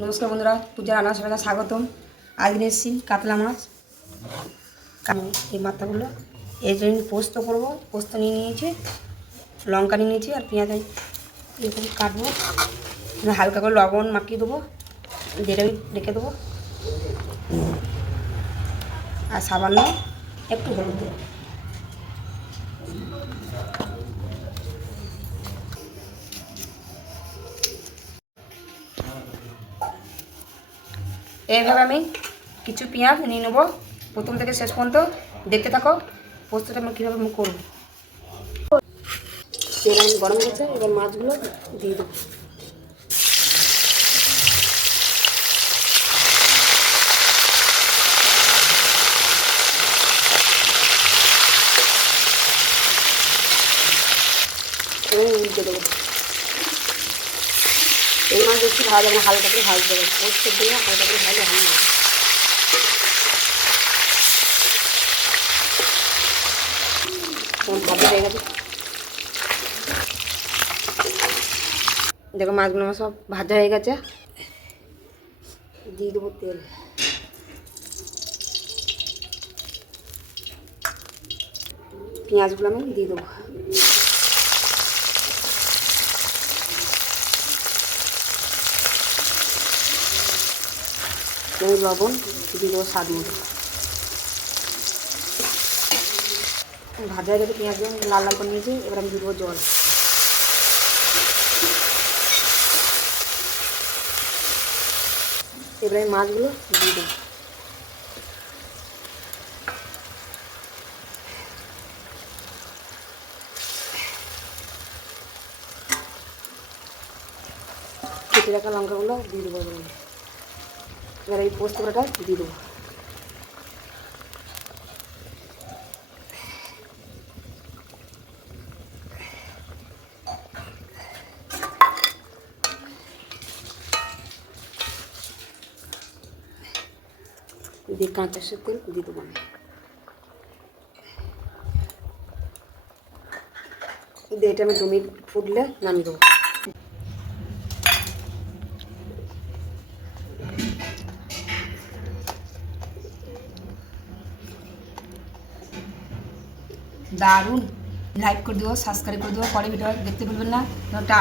নমস্কার বন্ধুরা, পূজার রান্না সবাইকে স্বাগতম। আজ নিয়ে এসেছি কাতলা মাছ। এই মাথাগুলো এই জন্য পোস্ত করবো। পোস্ত নিয়ে নিয়েছি, লঙ্কা নিয়ে নিয়েছি আর পেঁয়াজ এরকম কাটবো। হালকা করে লবণ মাখিয়ে দেবো, দিয়ে রেখে দেবো আর সামান্য একটু হলুদ দেবো। এইভাবে আমি কিছু পেঁয়াজ নিয়ে নেবো। প্রথম থেকে শেষ পর্যন্ত দেখতে থাকো পোস্তটা আমি কীভাবে করবো। তেল আমি গরম হয়েছে, এবার মাছগুলো দিয়ে দেবো। এবার উল্টে দেবো। এই মাছ বেশি ভাজা যাবে না, হালকা করে ভাজতে হবে। পোস্ত দিয়ে হালকা করে ভাজলে ভালো লাগে। ভাজা হয়ে গেছে, দেখো মাছগুলো আমার সব ভাজা হয়ে গেছে। দিয়ে দেবো তেল। পেঁয়াজগুলো আমি দিয়ে দেবো। লবণ দিয়ে দেবো স্বাদ মতো। ভাজা হয়ে গেছে পেঁয়াজগুলো লাল লাল করে নিয়েছি। এবার আমি দিয়ে দেবো জল। এবার আমি মাছগুলো দিয়ে দেবো। কেটে রাখা লঙ্কাগুলো দিয়ে দেবো। এবার এই পোস্ত করাটা দিয়ে দেবো। দিয়ে কাঁচা তেল দিয়ে দেবো। এটা আমি 2 মিনিট ফুটলে নামিয়ে দেবো। দারুণ! লাইক করে দেবো, সাবস্ক্রাইব করে দেবো। পরে ভিডিও দেখতে ভুলবেন না। টাটা।